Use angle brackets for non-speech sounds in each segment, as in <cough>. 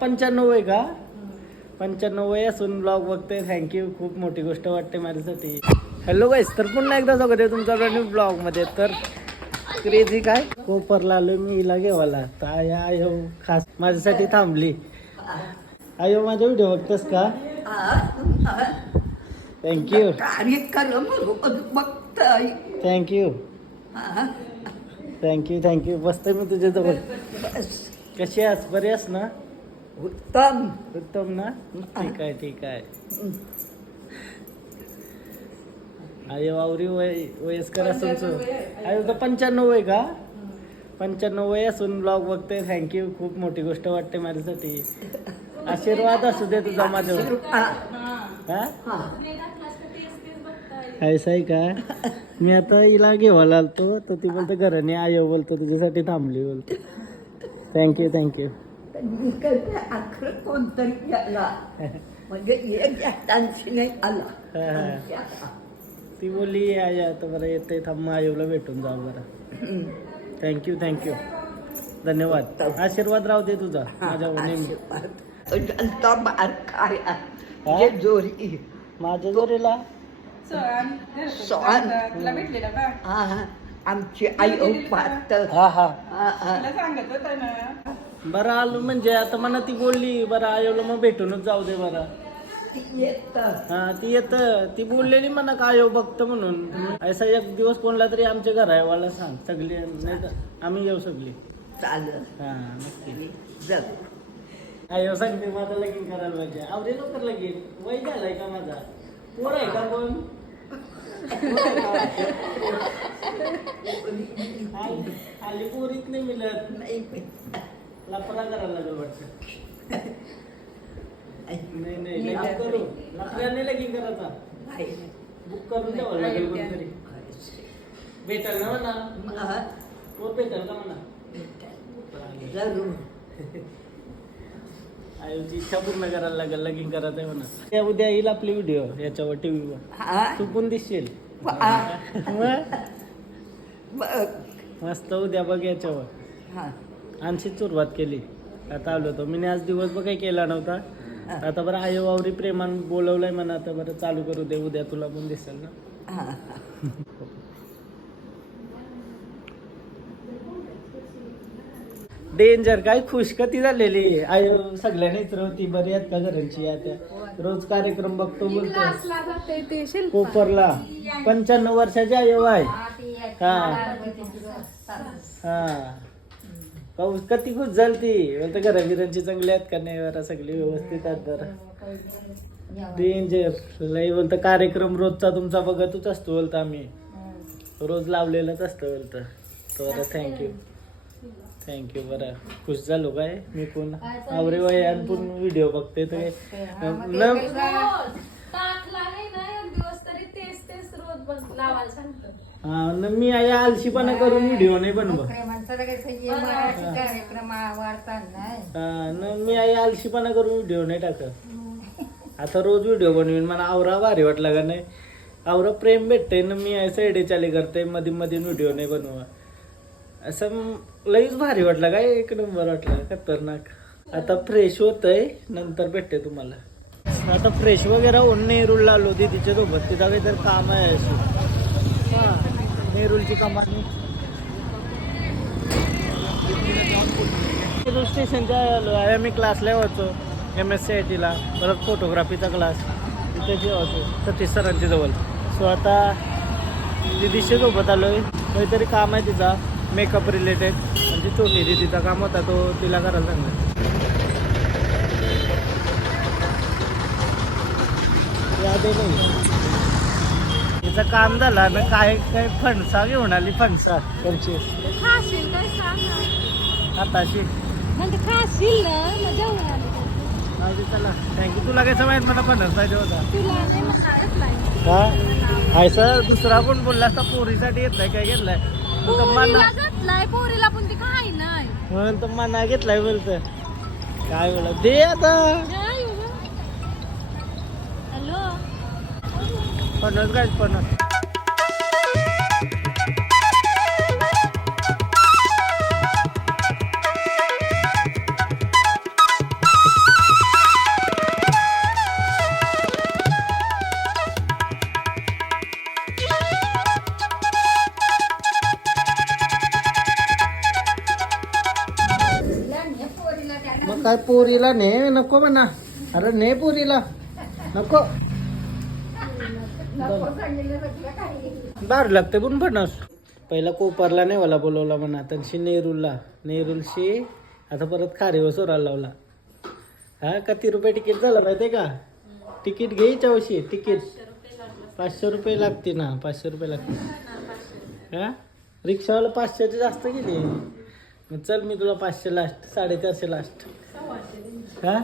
पंच्याण्णव आहे का? पंच्याण्णव आहे असून ब्लॉग बघते थँक्यू खूप मोठी गोष्ट वाटते माझ्यासाठी. हॅलो गाईस तर पुन्हा एकदा स्वागत आहे तुमचा न्यू ब्लॉगमध्ये. तर क्रेझी काय? कोपरला आलो मी हिला घेवाला तर आया आयो हो, खास माझ्यासाठी थांबली. आयो हो, माझा व्हिडिओ बघतेस का? थँक्यू थँक्यू थँक्यू थँक्यू बसते मी तुझ्याजवळ कशी आहेस? बरी आहेस ना? उत्तम. उत्तम ना? ठीक आहे ठीक आहे. अरे वावरी वय वयस्कर असून अरे तर पंच्याण्णव आहे का? पंच्याण्णव वय असून ब्लॉग बघते थँक्यू खूप मोठी गोष्ट वाटते माझ्यासाठी. <laughs> आशीर्वाद असू दे तुझा माझ्यावर. हा, हा? हा. ऐसा आहे का? मी आता हिला घेवायला आलतो. तर ती बोलते घराने आयो बोलतो तुझ्यासाठी थांबली बोलते. थँक्यू थँक्यू तर मी काय आखर कोणतरी आला म्हणजे एक एकटांशी नाही आला. हा. ती बोलली आया तर बरं येते थांब आयोला भेटून जाऊ बरं. थँक्यू थँक्यू धन्यवाद. आशीर्वाद राहू दे तुझा. तो जनता काय जोरी. माझ्या जोरीला? सोहन हा हा. आमची आई उपात हा हा. सांगत होता ना. बरं आलो म्हणजे आता मला ती बोलली बरं आयोला मग भेटूनच जाऊ दे बरं. हा ती येत. ती बोललेली म्हणा का आयो बघतं म्हणून. असा एक दिवस कोणला तरी आमच्या घर आहे मला सांग सगळी नाही तर आम्ही येऊ सगळी. चालत हा नक्की. आयो सांगते माझा लगीन करायला पाहिजे. आवडे लवकर लगीन. वय झालाय का माझा? पोर आहे का कोण आली पोरीत नाही मिळत. नाही लफडा करायला लागेल वाटतं नाही नाही लगीन करू लफड्याने लगीन करायचा बुक करून द्यावं लागेल कोणतरी भेटेल ना म्हणा पोर भेटेल का म्हणा जरूर इच्छा पूर्ण करायला लागेल लगीन करायचं आहे म्हणा त्या उद्या येईल आपली व्हिडिओ याच्यावर टीव्हीवर हा तू पण दिसशील वा. मग बघ मस्त उद्या बघ याच्यावर हा आणखी सुरुवात केली. आता आलो होतो. मी आज दिवसभर काही केला नव्हता. आता बरं आयो वावरी प्रेमान बोलवलंय म्हणा आता बरं चालू करू दे. उद्या तुला पण दिसेल ना. हा डेंजर काय खुश कधी झालेली. आयो सगळ्यांनी होती. बरी आहेत का घरांची? आता रोज कार्यक्रम बघतो बोलतो कोपरला. पंच्याण्णव वर्षाची आयो आहे. हा. हा. पाऊस किती खुश झाली ती बोलते घराबिरांची चांगली आहेत का नाही बरं सगळी व्यवस्थित आहेत बरं डेंजर लई बोलतं कार्यक्रम रोजचा तुमचा बघतच असतो बोलतो आम्ही. रोज लावलेलाच असतं बोलतं. तर थँक्यू थँक्यू बरं. खुश झालो काय? मी पण आवरे वय आणि पण व्हिडिओ बघते तर हा, न मी आई आलशीपणा करून व्हिडिओ नाही बनव कार्यक्रम आवडतात नाही हा, न मी आई आलशीपणा करून व्हिडिओ नाही टाकत. आता रोज व्हिडिओ बनवीन मला आवरा भारी वाटला का नाही? आवरा प्रेम भेटते ना मी असं एडे चाली करते मध्ये मध्ये व्हिडिओ नाही बनवा. असं लईच भारी वाटला काय एक नंबर वाटला खतरनाक. आता फ्रेश होतंय नंतर भेटते तुम्हाला. आता फ्रेश वगैरे होऊन नेरूळला आलो दीदीच्या सोबत. तिथं काहीतरी काम आहे अशी. हा नेरूळची कमानी. नेरूळ स्टेशनच्या आलो. आहे आम्ही क्लासला होतो. एम एस सी आय टीला परत फोटोग्राफीचा क्लास तिथे जेवायचो सतीश सरांच्या जवळ. सो आता दिदीशीसोबत आलो आहे काहीतरी काम आहे तिचा. मेकअप रिलेटेड म्हणजे छोटी दिदीचा काम होता तो तिला करायला सांगितलं तिचं काम झालं ना काय काय फणसा घेऊन आली फणसा. त्यांची हाताशी म्हणजे खाशील ना मग चला. थँक्यू तुला काय माहीत मला फणस पाहिजे होता? तुला नाही म्हणालच नाही हा? आयसा दुसरा कोण बोलला असता? पोरीसाठी घेतलाय काय घेतलाय? तू तर पोरीला मना. घातलाय पोरीला पण ती काय नाही. म्हणून तर मना घेतलाय बोलत. काय बोला दे आता. हॅलो. फणस काय फणस काय पोरीला ने नको म्हणा. अरे ने पोरीला. नको. बार लागते पण फणस. पहिला कोपरला नाही मला बोलवला म्हणा त्यांशी नेरूलला. नेरूलशी आता परत खारीवर सोरायला लावला. हा किती रुपये तिकीट झालं माहितीये का? तिकीट घे चौशी तिकीट. पाचशे रुपये लागते ना पाचशे रुपये लागते. हा? रिक्षावाला पाचशेचे जास्त गेली. मग चल मी तुला पाचशे लास्ट साडेचारशे लास्ट हा?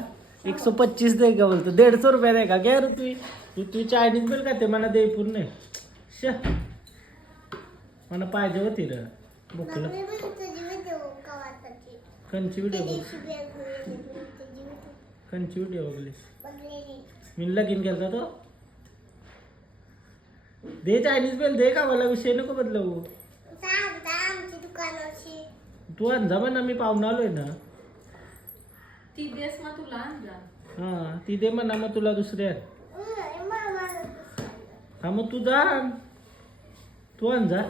एक सौ पच्चीस दे का बोलतो? दीड सौ रुपये दे का? घ्या ऋतवी ऋतवी चायनीज बिल का ते? मला दे पूर्ण. श. मला पाहिजे होती र. बुकला. कंची व्हिडिओ बघ कंची व्हिडिओ बघली मी लगीन केलता तो. दे चायनीज बिल दे का मला? विषय नको बदलवू. तू अंजा म्हणा मी पाहुणा आलोय ना. ती देस मग तुला आणजा. हा ती दे म्हणा मग तुला दुसऱ्या हा मग तू जा. तू आण जा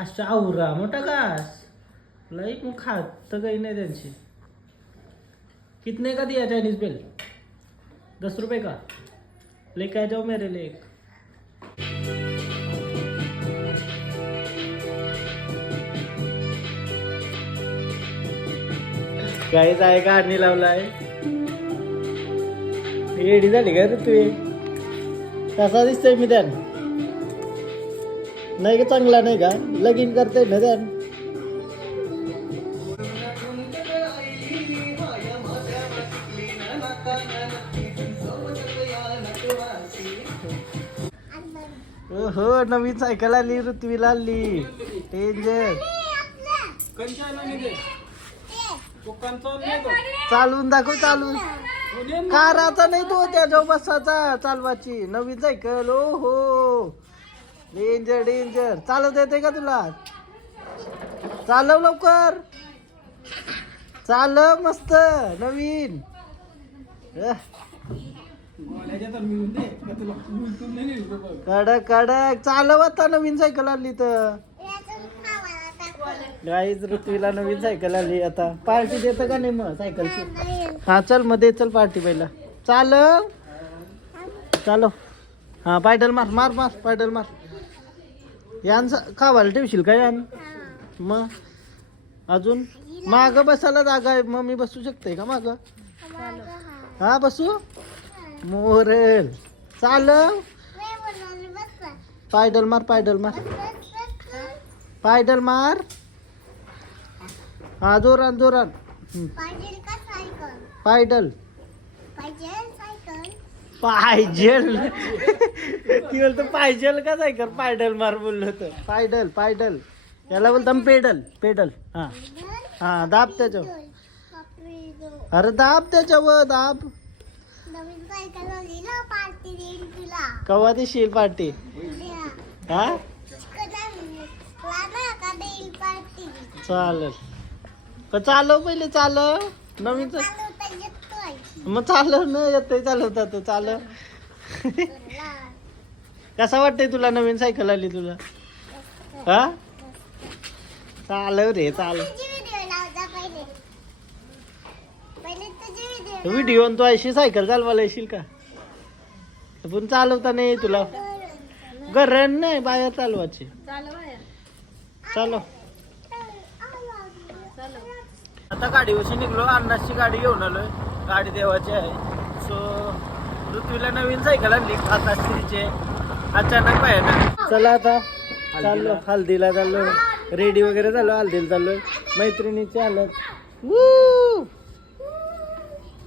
अशा आवरा मोठा घास. लाईक मग खात तर काही नाही त्यांची. कितने का दिया चाइनीज बिल दस रुपए का? लेके आ जाओ मेरे लिए एक काहीच आहे का? आणि लावलाय. रेडी झाली का तू? कसा दिसतोय मी त्यान. नाही का चांगला नाही का? लगीन करते ना त्यान. हो नवीन सायकल आली ऋत्वीला आली. डेंजर चालवून दाखव चालून. काराचा नाही तो त्याच्या बसाचा चालवाची? नवीन सायकल ओ हो डेंजर डेंजर चालवता येते का तुला? चालव लवकर. चालव मस्त नवीन. कडक कडक. चालव आता नवीन सायकल आली तर. गाईच ऋतवीला नवीन सायकल आली आता. पार्टी देतं का नाही मग सायकलची हा चल मग दे चल पार्टी पहिला. चालव चालव. हा पायडल मार मार मार पायडल मार. यान खावायला ठेवशील का यान? मग? अजून? माग बसायला जागा आहे. मग मी बसू शकते का माग? हा. बसू? मोरेल. चालव. पायडल मार पायडल मार. पायडल मार. हा जोरान जोरान. पायडल पायजल. ती बोलतो पायजल का सायकल? पायडल मार बोललो तर पायडल पायडल याला बोलतो पेडल पेडल. हा. हा दाब त्याच्यावर. अरे दाब त्याच्यावर दाब. कवा देशील पार्टी? हा? चालेल. पण चालव पहिले चालव. नवीन मग चालव न येतंय चालवता तर चालव. कसा वाटतंय तुला नवीन सायकल आली तुला? हा? चालव रे चालव. व्हिडिओ तू अशी सायकल चालवायला येशील का? पण चालवता नाही तुला. गरण नाही बाहेर चालवायची. चालव. आता गाडीवरशी निघलो अन्नाची गाडी घेऊन आलोय. गाडी देवाची आहे. सो पृथ्वीला नवीन सायकल आणली. आकाशचे अचानक बाहेर चला आता. चाललो. हल्दीला चाललो. रेडी वगैरे झालो. हल्दीला चाललो. मैत्रिणीचे आलं हो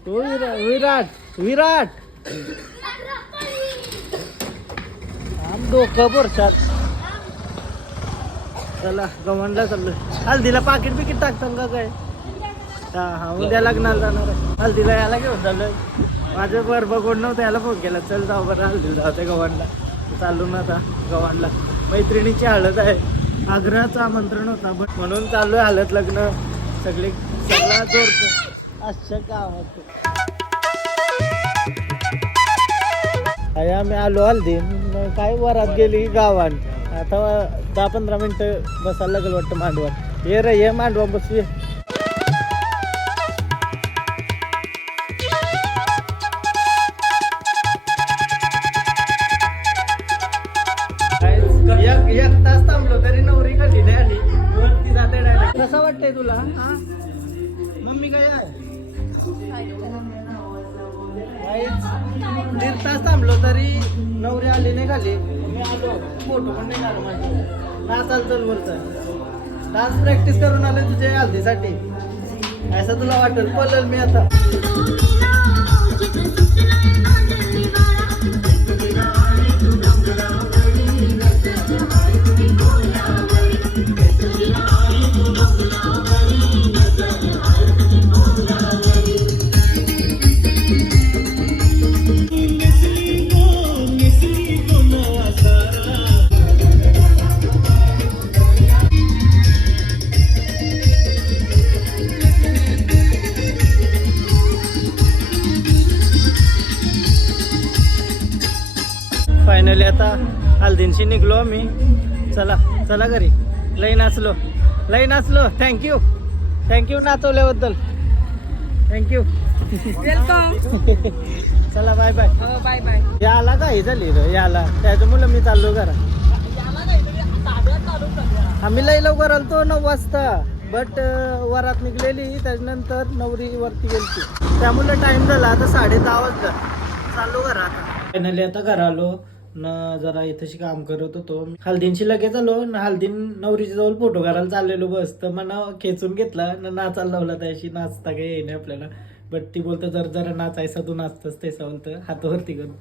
विराट विराट आम डोकं बोरशात चला गव्हाणला चाललोय. हल्दीला पाकिट बिकिट टाकतात का काय? हा हा उद्या लग्नाला जाणार आहे. हल्दीला यायला घेऊन झालं माझं बर बघून नव्हतं याला फोन केला. चल जाऊ बरं हल्दीला जाऊ ते गव्हाणला. चाललो ना आता गव्हाणला. मैत्रिणीची हळद आहे. आग्रहाचं आमंत्रण होता बट म्हणून चालू आहे हळद लग्न. सगळे सगळा जोरतो अच्छा गावात आम्ही आलो हल्दी. मग काय वरात गेली गावान आता दहा पंधरा मिनिटं बसायला लागेल वाटतं मांडवात. ये रे ये मांडवा बसू आहे तुला? हा? मम्मी काय. दीड तास थांबलो तरी नवरी आली नाही खाली. मी आलो. फोटो पण नाही काढला माझे नाच चल बोलतोय डान्स प्रॅक्टिस करून आले तुझ्या हल्दीसाठी. असं तुला वाटेल. बोलेल मी आता. फायनली आता हल्दींशी निघलो आम्ही. चला चला घरी. लई नाचलो. लई नाचलो. थँक्यू थँक्यू नाचवल्याबद्दल. थँक्यू वेलकम <laughs> चला बाय बाय बाय बाय याला काही झाली रे? याला. त्याच्यामुळे मी चाललो घरा आम्ही लई लवकर आलतो नऊ वाजता. बट वरात निघलेली त्याच्यानंतर नवरी वरती गेलती. त्यामुळे टाइम झाला आता साडे दहा वाजता चाललो घरा फायनली आता घरा आलो. न जरा इथेशी काम करत होतो. हल्दींशी लगेच आलो. न हल्दीन नवरीच्या जवळ फोटो काढायला चाललेलो बस. तर मना खेचून घेतला. न नाचायला लावला त्याशी. नाचता काही येईना आपल्याला. बट ती बोलतं जर जरा नाचायचा तू नाचतस ते बोलतं हातावरती करून.